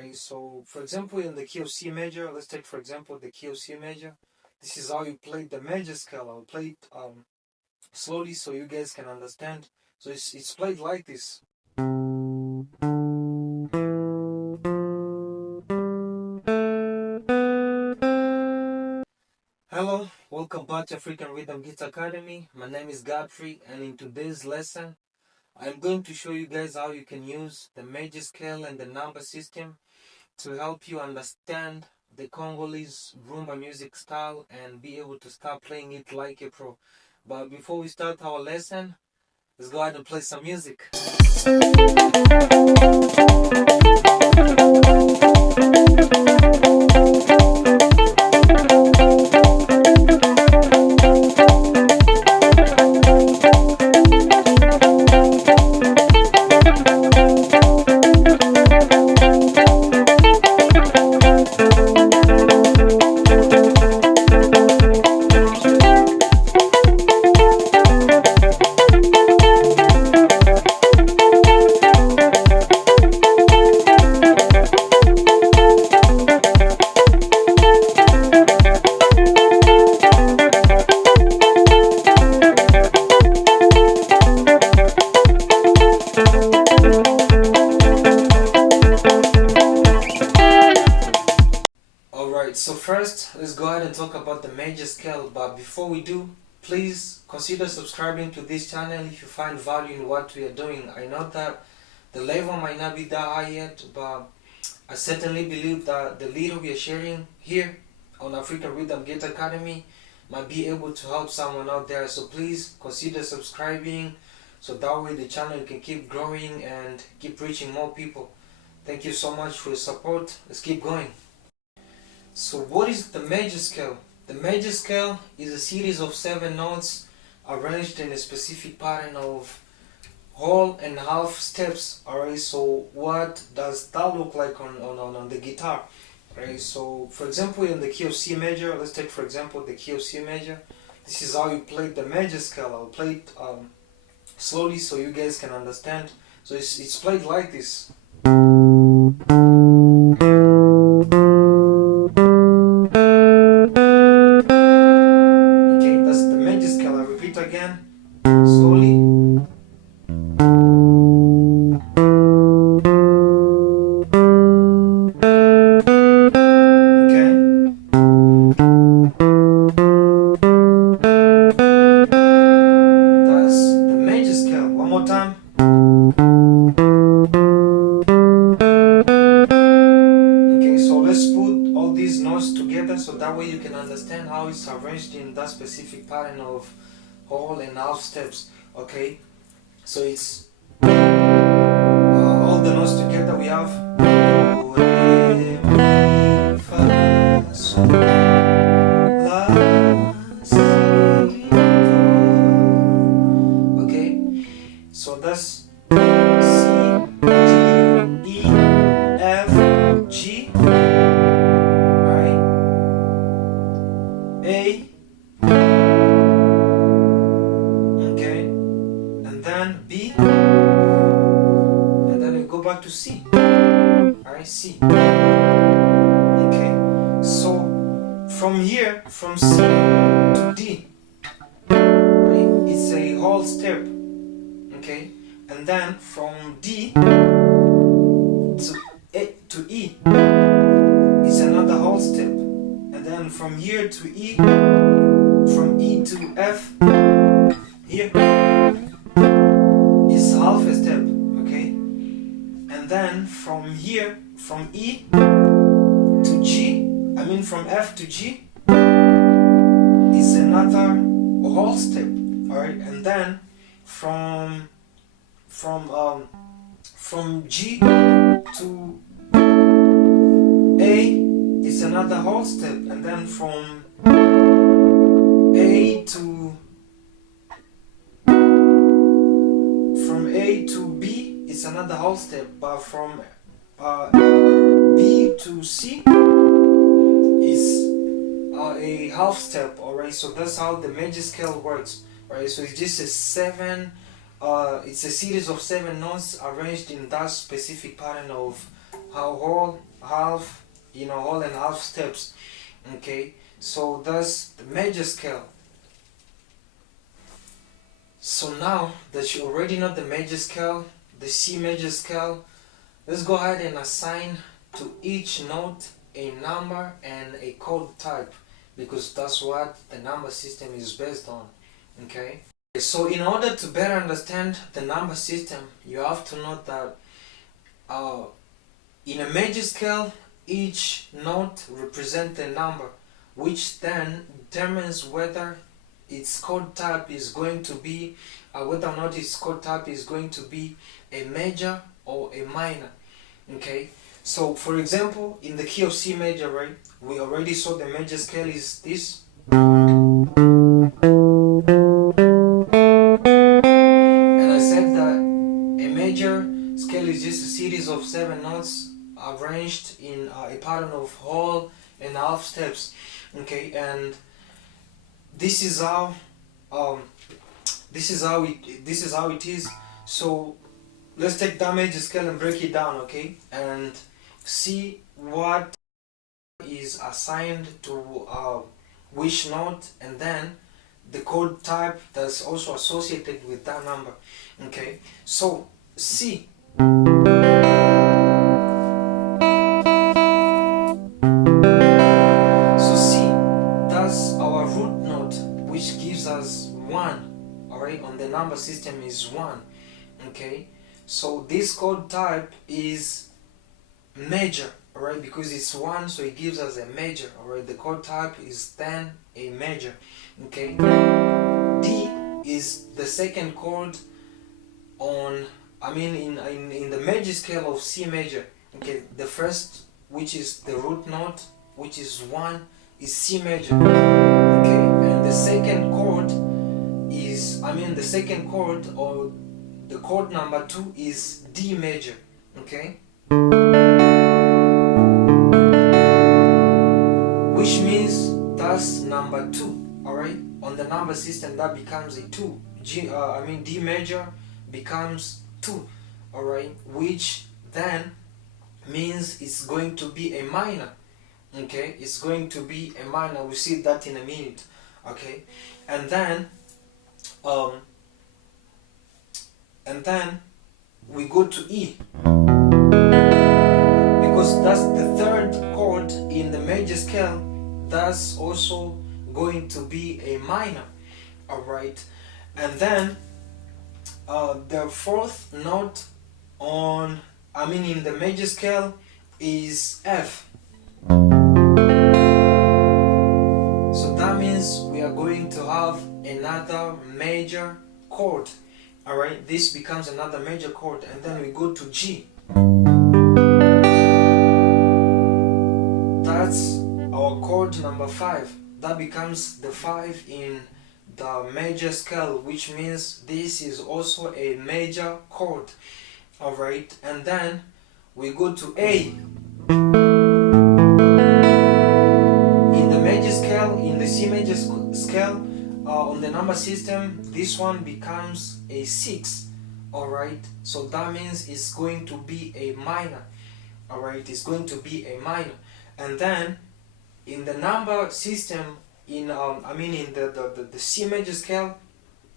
Right, so for example in the key of C major, let's take for example the key of C major. This is how you play the major scale. I'll play it slowly so you guys can understand. So it's played like this. Hello, welcome back to African Rhythm Guitar Academy. My name is Godfrey, and in today's lesson I'm going to show you guys how you can use the major scale and the number system to help you understand the Congolese Rumba music style and be able to start playing it like a pro. But before we start our lesson, let's go ahead and play some music. So first, let's go ahead and talk about the major scale. But before we do, please consider subscribing to this channel if you find value in what we are doing. I know that the level might not be that high yet, but I certainly believe that the little we are sharing here on African Rhythm Guitar Academy might be able to help someone out there. So please consider subscribing so that way the channel can keep growing and keep reaching more people. Thank you so much for your support. Let's keep going. So what is the major scale? The major scale is a series of 7 notes arranged in a specific pattern of whole and half steps. Alright, so what does that look like on the guitar? Alright, so for example in the key of C major, let's take for example the key of C major. This is how you play the major scale. I'll play it slowly so you guys can understand. So it's played like this. Again, slowly. Okay. That's the major scale. One more time. Okay, so let's put all these notes together so that way you can understand how it's arranged in that specific pattern of whole and half steps. Okay, so it's all the notes together. We have do, re, mi, fa, sol, la, si, do. Okay, so that's C, D, E, F, G, right? A, B, and then we go back to C. Alright, C. Okay, so from here, from C to D, right, it's a whole step. Okay, and then from D to E, it's another whole step, and then from here to E, from E to F, here is half a step, okay? And then from here, from E to G, from F to G, is another whole step, alright? And then from G to A is another whole step, and then from A to B is another whole step, but from B to C is a half step. Alright, so that's how the major scale works. Right, so it's just a it's a series of 7 notes arranged in that specific pattern of how whole half, whole and half steps. Okay, so that's the major scale. So now that you already know the major scale, the C major scale, let's go ahead and assign to each note a number and a chord type, because that's what the number system is based on. Okay, so in order to better understand the number system, you have to know that in a major scale, each note represents a number, which then determines whether its chord type is going to be, whether or not its chord type is going to be a major or a minor. Okay, so for example, in the key of C major, right, we already saw the major scale is this. And I said that a major scale is just a series of 7 notes arranged in a pattern of whole and half steps. Okay, and this is how it is. So let's take that major scale and break it down, okay, and see what is assigned to which note, and then the chord type that's also associated with that number. Okay, so C. So C, that's our root note, which gives us 1. Alright, on the number system is 1. Okay, so this chord type is major, alright, because it's 1, so it gives us a major. Alright, the chord type is then a major. Okay, D is the second chord on, in the major scale of C major. Okay, the first, which is the root note, which is 1, is C major. Okay, and the second chord is, the second chord, or the chord number 2, is D major. Okay, which means that's number 2. Alright, on the number system that becomes a 2. D major becomes 2. Alright, which then means it's going to be a minor. Okay, it's going to be a minor. We'll see that in a minute. Okay, and then we go to E, because that's the third chord in the major scale. That's also going to be a minor. Alright, and then the fourth note on, in the major scale is F. So that means we are going to have another major chord. Alright, this becomes another major chord, and then we go to G. That's our chord number 5. That becomes the 5 in the major scale, which means this is also a major chord. Alright, and then we go to A. In the major scale, in the C major scale, on the number system, this one becomes a 6. Alright, so that means it's going to be a minor. Alright, it's going to be a minor. And then in the number system, in the C major scale,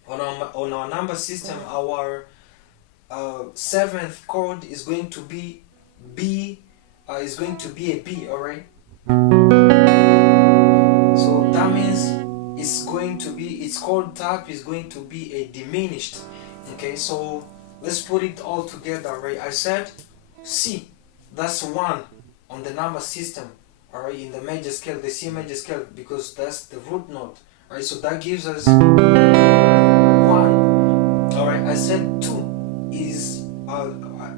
on our number system, our 7th chord is going to be B. Is going to be a B. Alright, so that means it's going to be, its chord type is going to be a diminished. Okay, so let's put it all together. Right, I said C, that's 1 on the number system. Alright, in the major scale, the C major scale, because that's the root note. Alright, so that gives us 1. Alright, I said 2 is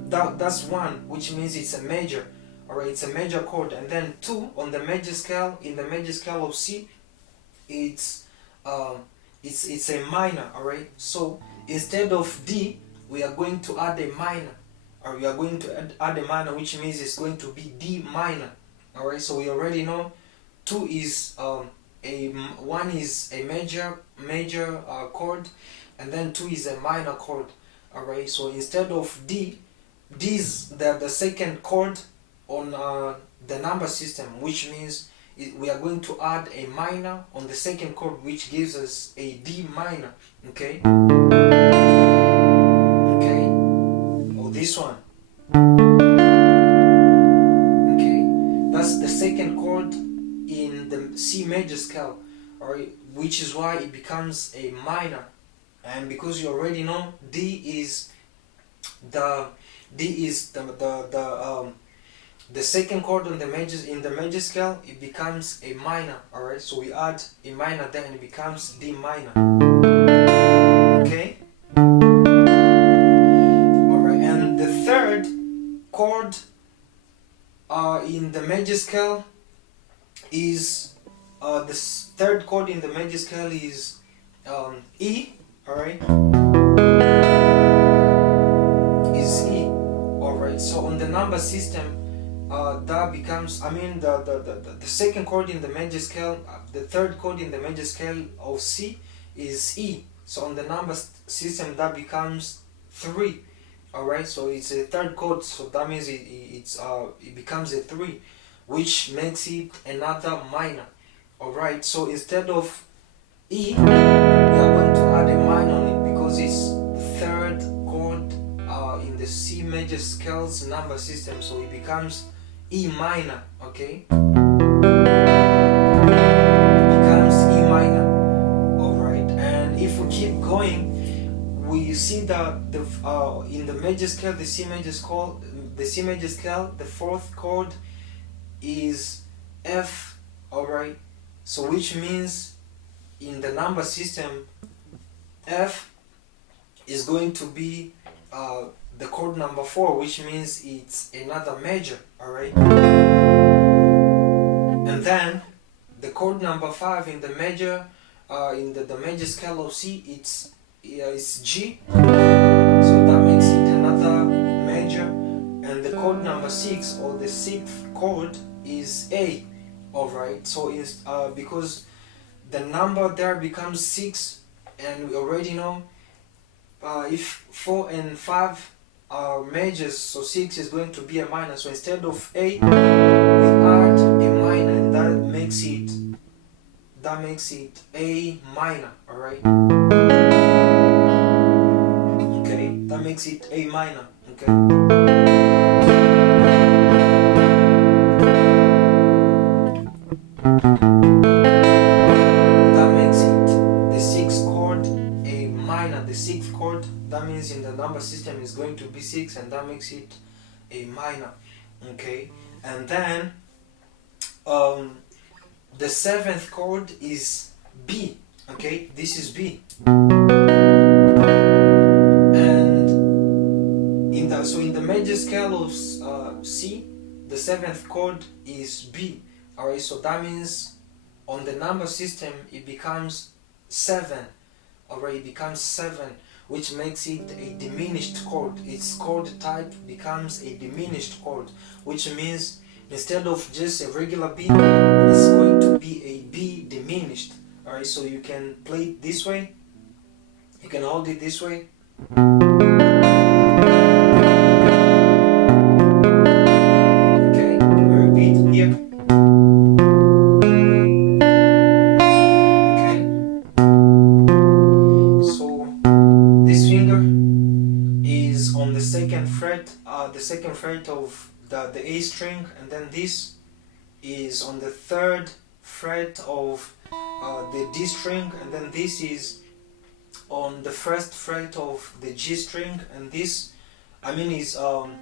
that's 1, which means it's a major. Alright, it's a major chord. And then 2 on the major scale, in the major scale of C, it's a minor. Alright, so instead of D, we are going to add a minor, or we are going to add a minor, which means it's going to be D minor. Alright, so we already know 2 is 1 is a major chord, and then 2 is a minor chord. Alright, so instead of D, D's the second chord on the number system, which means we are going to add a minor on the second chord, which gives us a D minor. Okay, okay, or this one. Okay, that's the second chord in the C major scale, alright, which is why it becomes a minor. And because you already know D is the the second chord on the major scale, it becomes a minor. Alright, so we add a minor there and it becomes D minor. Okay, alright, and the third chord in the major scale is the third chord in the major scale is E. Alright, is E. Alright, so on the number system, that becomes, the second chord in the major scale, the third chord in the major scale of C is E. So on the number system, that becomes 3. Alright, so it's a third chord, so that means it becomes a 3, which makes it another minor. Alright, so instead of E, we are going to add a minor on it because it's the third chord in the C major scales number system, so it becomes E minor. Okay, it becomes E minor. Alright, and if we keep going, we see that in the major scale, the C major scale, the fourth chord is F. Alright, so which means in the number system, F is going to be the chord number 4, which means it's another major. Alright, and then the chord number 5 in the major the major scale of C, it's G, so that makes it another major. And the chord number 6, or the 6th chord, is A. Alright, so it's because the number there becomes 6, and we already know if 4 and 5 are majors, so 6 is going to be a minor. So instead of A, we add a minor, and that makes it A minor. Alright, okay, that makes it A minor. Okay, that means in the number system is going to be 6, and that makes it a minor. Okay, and then the 7th chord is B. Okay, this is B, and in the major scale of C, the 7th chord is B. Alright, so that means on the number system it becomes 7. Alright, it becomes 7, which makes it a diminished chord. Its chord type becomes a diminished chord, which means instead of just a regular B, it's going to be a B diminished. Alright, so you can play it this way, you can hold it this way. Okay, repeat here. The second fret of the A string, and then this is on the 3rd fret of the D string, and then this is on the 1st fret of the G string, and this is on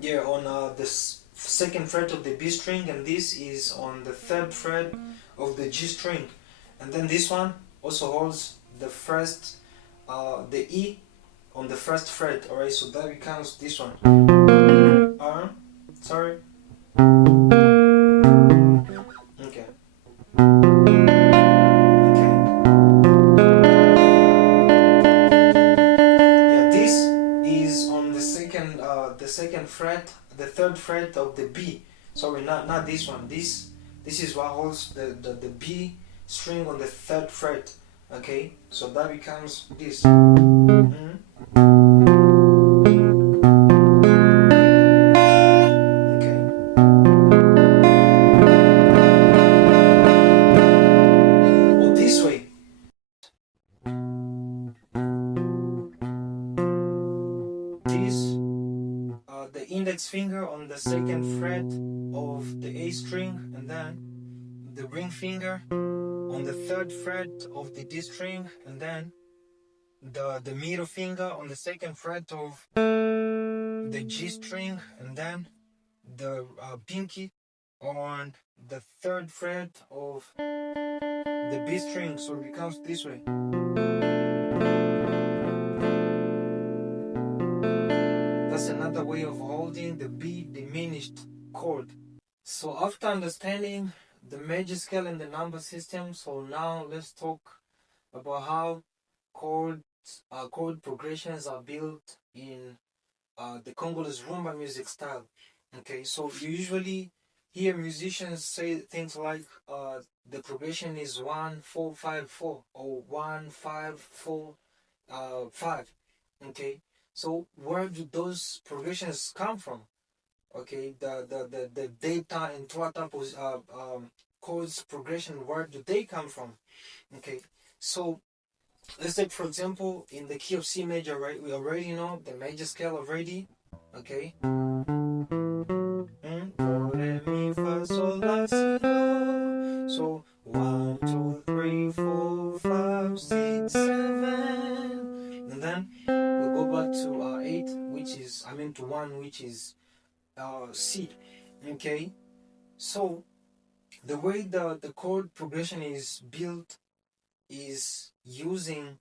the 2nd fret of the B string, and this is on the 3rd fret of the G string, and then this one also holds the E on the 1st fret. Alright, so that becomes this one. Sorry. Okay. Okay. Yeah, this is on the second fret, the 3rd fret of the B. Sorry, not this one. This is what holds the B string on the 3rd fret. Okay, so that becomes this. finger on the second fret of the A string, and then the ring finger on the third fret of the D string, and then the middle finger on the second fret of the G string, and then the pinky on the third fret of the B string. So it becomes this way. That's another way of holding the B diminished chord. So after understanding the major scale and the number system, so now let's talk about how chord progressions are built in the Congolese Rumba music style. Okay, so you usually hear musicians say things like the progression is 1-4-5-4 or 1-5-4-5. Okay, so where do those progressions come from? Okay, the data and trois chords progression, where do they come from? Okay, so let's take for example in the key of C major, right? We already know the major scale already. Okay, do, re, mi, fa, sol, la, si, do. So 1, 2, 3, 4, 5, 6, 7, and then we go back to 8, which is to 1, which is C. Okay, so the way the chord progression is built is using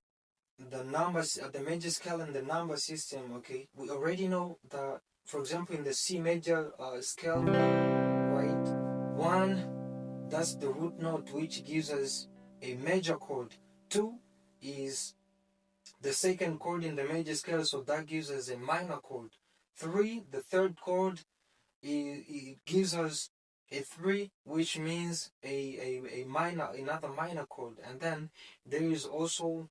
the numbers at the major scale and the number system. Okay, we already know that, for example, in the C major scale, right, 1, that's the root note, which gives us a major chord. 2 is the second chord in the major scale, so that gives us a minor chord. 3, the third chord, it gives us a 3, which means another minor chord. And then there is also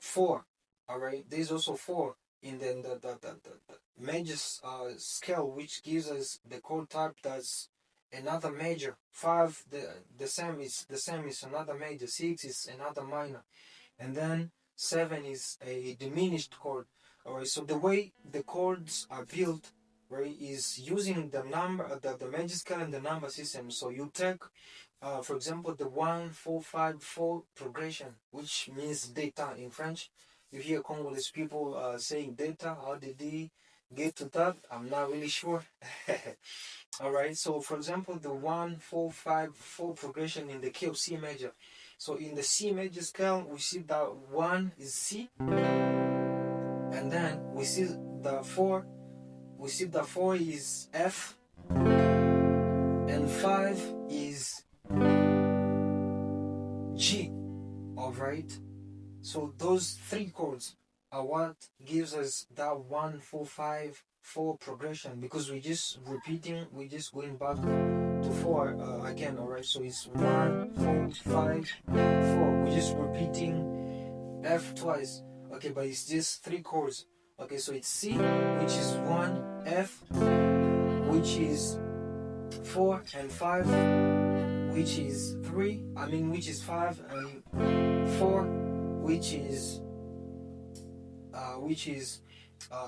4. All right, there is also 4 in the major scale, which gives us the chord type that's another major. 5, the same is another major. 6 is another minor, and then 7 is a diminished chord. Alright, so the way the chords are built, right, is using the major scale and the number system. So you take, for example, the 1-4-5-4 progression, which means data in French. You hear Congolese people saying data. How did they get to that? I'm not really sure. Alright, so for example, the 1-4-5-4 progression in the key of C major. So in the C major scale, we see that 1 is C. And then we see the 4 is F, and 5 is G. Alright, so those 3 chords are what gives us that 1-4-5-4 progression, because we're just going back to 4 again. Alright, so it's 1-4-5-4. We're just repeating F twice. Okay, but it's just 3 chords. Okay, so it's C, which is 1, F, which is 4, and 5, which is 5, and 4, which is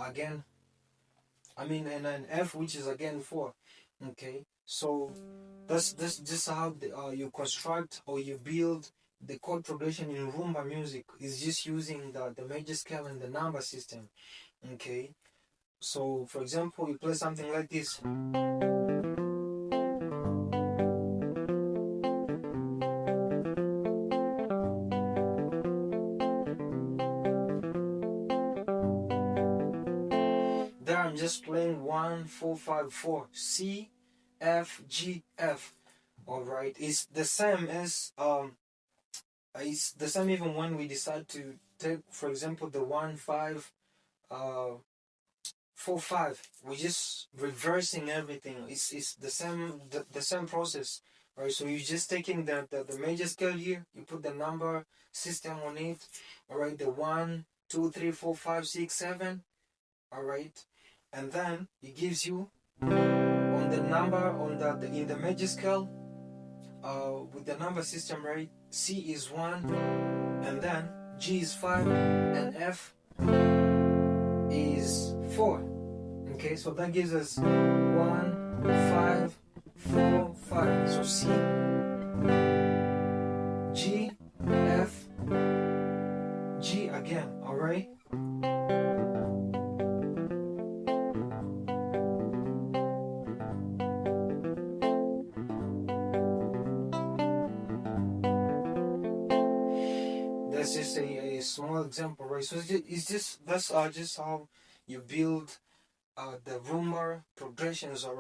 again, and then F, which is again 4. Okay, so that's just how you construct or you build the chord progression in rumba music. Is just using the major scale and the number system. Okay, so for example, you play something like this. There I'm just playing 1-4-5-4, C, F, G, F. Alright, it's the same as it's the same even when we decide to take, for example, the 1-5-4-5. We're just reversing everything. It's the same process, right? So you're just taking the major scale here, you put the number system on it. Alright, the 1, 2, 3, 4, 5, 6, 7. Alright, and then it gives you on the number in the major scale, with the number system, right? C is 1, and then G is 5, and F is 4. Okay, so that gives us 1, 5, 4, 5. So C, G, F, G again, alright? That's just a small example, right? So that's just how you build the rumba progressions, or